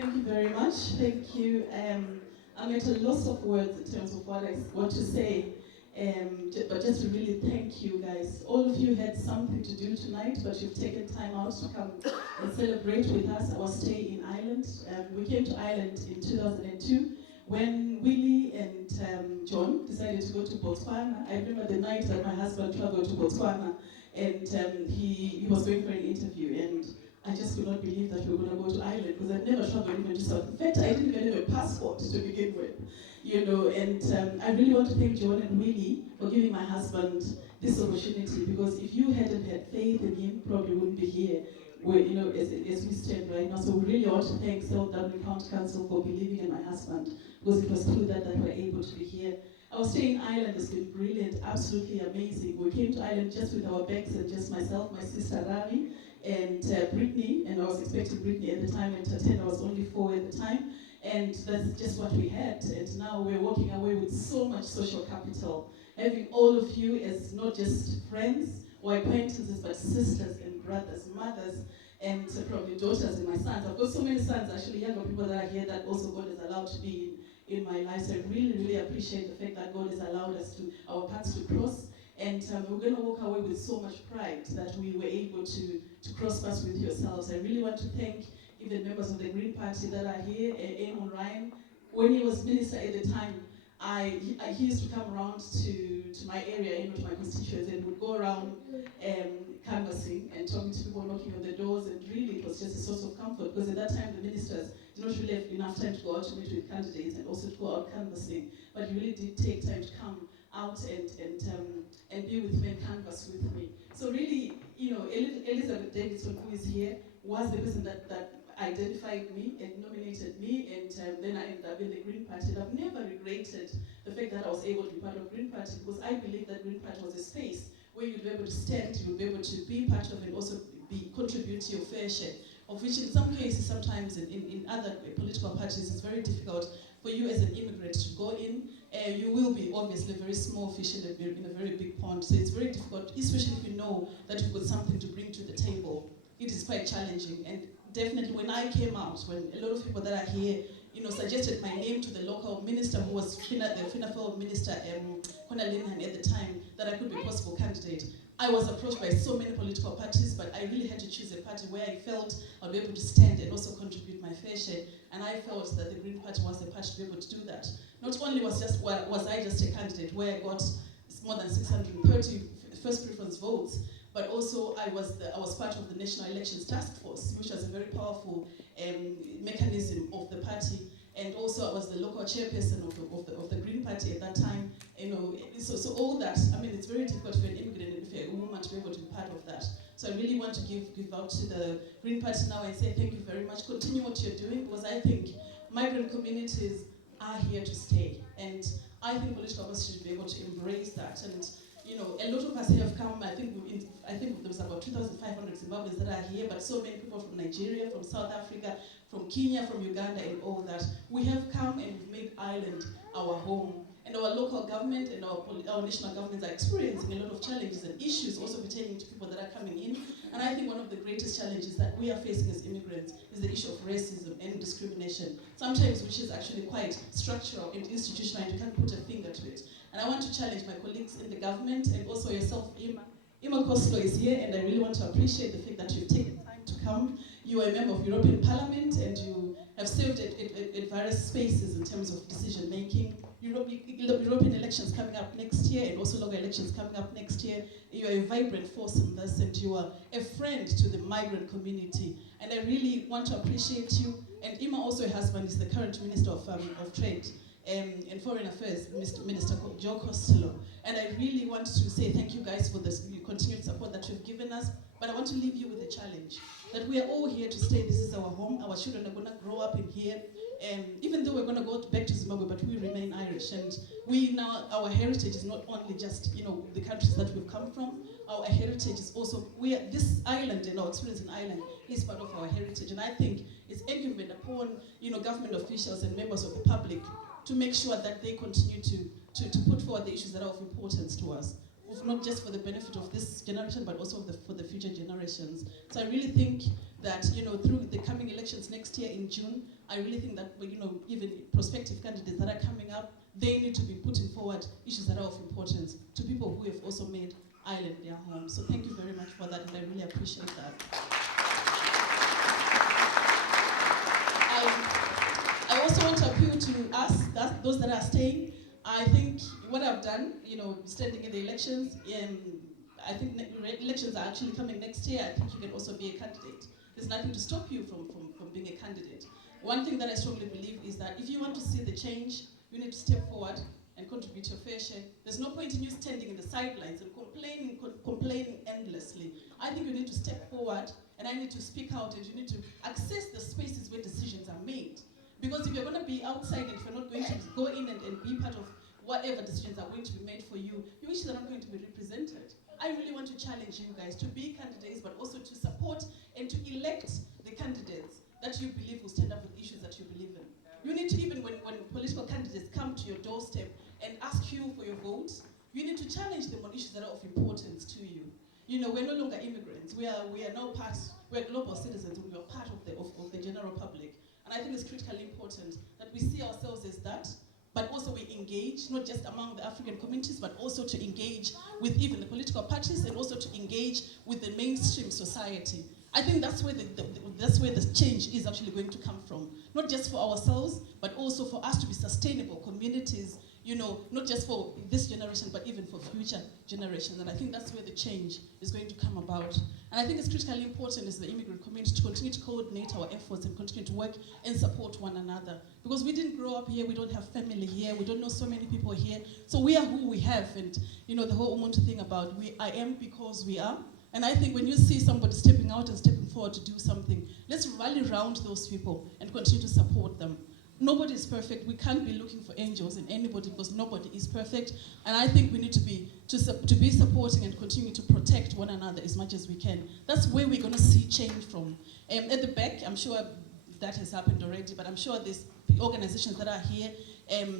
Thank you very much. Thank you. I'm at a loss of words in terms of what I want to say, but just to really thank you guys. All of you had something to do tonight, but you've taken time out to come and celebrate with us our stay in Ireland. We came to Ireland in 2002 when Willie and John decided to go to Botswana. I remember the night that my husband traveled to Botswana, and he was going for an interview, and I just could not believe that we were going to go to Ireland because I'd never traveled even to South. In fact, I didn't even have a passport to begin with, and I really want to thank John and Willie for giving my husband this opportunity, because if you hadn't had faith in him, probably wouldn't be here where, as we stand right now. So we really want to thank South Dublin County Council for believing in my husband, because it was through that we're able to be here. Our stay in Ireland has been brilliant, absolutely amazing. We came to Ireland just with our bags and just myself, my sister Ravi, and Brittany, and I was expecting Brittany at the time, and Tatena was only 4 at the time, and that's just what we had. And now we're walking away with so much social capital, having all of you as not just friends or acquaintances, but sisters and brothers, mothers, and probably daughters and my sons. I've got so many sons, actually, younger people that are here that also God has allowed to be in my life. So I really, really appreciate the fact that God has allowed us to, our paths to cross. And we're going to walk away with so much pride that we were able to cross paths with yourselves. I really want to thank even members of the Green Party that are here. Eamon Ryan, when he was minister at the time, he used to come around to my area, to my constituents, and would go around canvassing and talking to people, knocking on the doors, and really it was just a source of comfort, because at that time the ministers did not really have enough time to go out to meet with candidates and also to go out canvassing, but he really did take time to come out and be with me and canvass with me. So really, Elizabeth Davidson, who is here, was the person that identified me and nominated me, and then I ended up in the Green Party. And I've never regretted the fact that I was able to be part of Green Party, because I believe that Green Party was a space where you'd be able to stand, you'd be able to be part of it, and also contribute to your fair share, of which in some cases, sometimes in other political parties, it's very difficult for you as an immigrant to go in. You will be obviously a very small fish in a very big pond, so it's very difficult, especially if you know that you've got something to bring to the table. It is quite challenging, and definitely when I came out, when a lot of people that are here, suggested my name to the local minister, who was the Finafel minister, Kona Linhan at the time, that I could be a possible candidate. I was approached by so many political parties, but I really had to choose a party where I felt I'd be able to stand and also contribute my fair share. And I felt that the Green Party was the party to be able to do that. Not only was I just a candidate where I got more than 630 first preference votes, but also I was part of the National Elections Task Force, which was a very powerful mechanism of the party. And also I was the local chairperson of the Green Party at that time. So all that, it's very difficult for an immigrant and for a woman to be able to be part of that. So I really want to give out to the Green Party now and say thank you very much. Continue what you're doing, because I think migrant communities are here to stay. And I think political parties should be able to embrace that. And a lot of us have come. I think there was about 2,500 Zimbabweans that are here, but so many people from Nigeria, from South Africa, from Kenya, from Uganda, and all that. We have come and we've made Ireland our home. And our local government and our national governments are experiencing a lot of challenges and issues also pertaining to people that are coming in. And I think one of the greatest challenges that we are facing as immigrants is the issue of racism and discrimination, sometimes which is actually quite structural and institutional, and you can't put a finger to it. And I want to challenge my colleagues in the government, and also yourself, Ima. Ima Koslo is here, and I really want to appreciate the fact that you've taken time to come. You are a member of European Parliament, and you have served at various spaces in terms of decision making. European elections coming up next year, and also local elections coming up next year. You are a vibrant force in this, and you are a friend to the migrant community. And I really want to appreciate you. And Ima, also her husband, is the current Minister of Trade and Foreign Affairs, Minister Joe Costello. And I really want to say thank you guys for this continued support that you've given us. But I want to leave you with a challenge, that we are all here to stay. This is our home. Our children are going to grow up in here. Even though we're going to go back to Zimbabwe, but we remain Irish. And our heritage is not only just, the countries that we've come from. Our heritage is also, this island and our experience in Ireland is part of our heritage. And I think it's incumbent upon, government officials and members of the public to make sure that they continue to put forward the issues that are of importance to us. not just for the benefit of this generation, but also for the future generations. So I really think that, through the coming elections next year in June, I really think that, even prospective candidates that are coming up, they need to be putting forward issues that are of importance to people who have also made Ireland their home. So thank you very much for that, and I really appreciate that. I also want to appeal to us, those that are staying. I think what I've done, standing in the elections, I think elections are actually coming next year. I think you can also be a candidate. There's nothing to stop you from being a candidate. One thing that I strongly believe is that if you want to see the change, you need to step forward and contribute your fair share. There's no point in you standing in the sidelines and complaining endlessly. I think you need to step forward, and I need to speak out, and you need to access the spaces where decisions are made. Because if you're going to be outside and if you're not going to go in and be part of whatever decisions are going to be made for you, your issues are not going to be represented. I really want to challenge you guys to be candidates, but also to support and to elect the candidates that you believe will stand up with issues that you believe in. You need to, even when political candidates come to your doorstep and ask you for your vote, you need to challenge them on issues that are of importance to you. We're no longer immigrants. We are now we're global citizens, and we are part of the general public. And I think it's critically important that we see ourselves as that, but also we engage, not just among the African communities, but also to engage with even the political parties, and also to engage with the mainstream society. I think that's where the change is actually going to come from. Not just for ourselves, but also for us to be sustainable communities, not just for this generation, but even for future generations. And I think that's where the change is going to come about. And I think it's critically important as the immigrant community to continue to coordinate our efforts and continue to work and support one another. Because we didn't grow up here, we don't have family here, we don't know so many people here. So we are who we have. And the whole Umuntu thing about I am because we are. And I think when you see somebody stepping out and stepping forward to do something, let's rally around those people and continue to support them. Nobody is perfect. We can't be looking for angels in anybody, because nobody is perfect. And I think we need to be supporting and continue to protect one another as much as we can. That's where we're going to see change from. At the back, I'm sure that has happened already, but I'm sure there's organizations that are here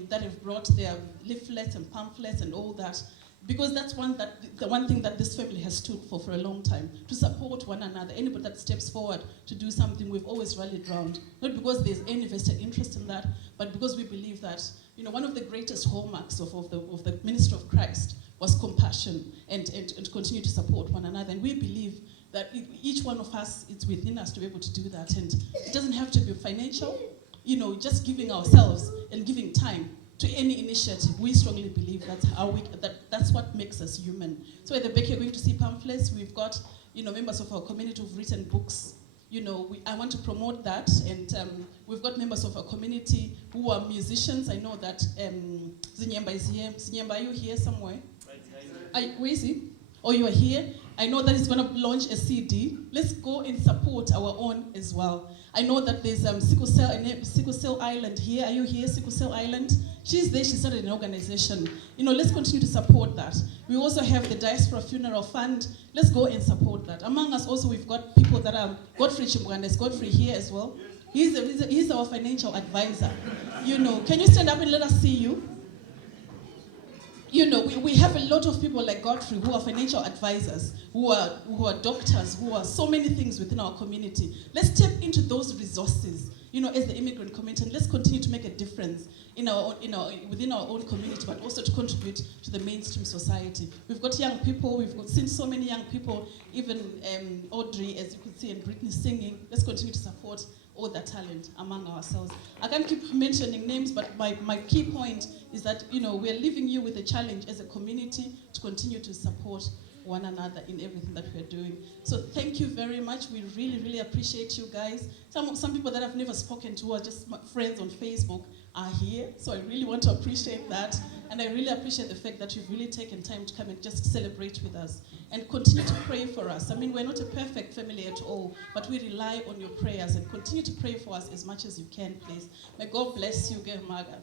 that have brought their leaflets and pamphlets and all that. Because that's the one thing that this family has stood for a long time, to support one another. Anybody that steps forward to do something, we've always rallied around. Not because there's any vested interest in that, but because we believe that one of the greatest hallmarks of the ministry of Christ was compassion and continue to support one another. And we believe that each one of us, it's within us to be able to do that. And it doesn't have to be financial, just giving ourselves and giving time to any initiative. We strongly believe that's what makes us human. So at the back, you're going to see pamphlets. We've got members of our community who've written books. I want to promote that, and we've got members of our community who are musicians. I know that Zinyemba is here. Zinyemba, are you here somewhere? Where is he? Oh, you are here. I know that he's going to launch a CD. Let's go and support our own as well. I know that there's Sickle Cell Island here. Are you here, Sickle Cell Island? She's there, she started an organization. Let's continue to support that. We also have the Diaspora Funeral Fund. Let's go and support that. Among us also, we've got people that are, Godfrey Chimbwana, is Godfrey here as well? He's our financial advisor. Can you stand up and let us see you? We have a lot of people like Godfrey who are financial advisors, who are doctors, who are so many things within our community. Let's tap into those resources, as the immigrant community, and let's continue to make a difference within our own community, but also to contribute to the mainstream society. We've got young people, seen so many young people, even Audrey, as you could see, and Brittany singing. Let's continue to support all that talent among ourselves. I can't keep mentioning names, but my key point is that we're leaving you with a challenge as a community to continue to support one another in everything that we're doing. So thank you very much. We really, really appreciate you guys. Some people that I've never spoken to, are just my friends on Facebook, are here. So I really want to appreciate that. And I really appreciate the fact that you've really taken time to come and just celebrate with us and continue to pray for us. I mean, we're not a perfect family at all, but we rely on your prayers, and continue to pray for us as much as you can, please. May God bless you, Germaga.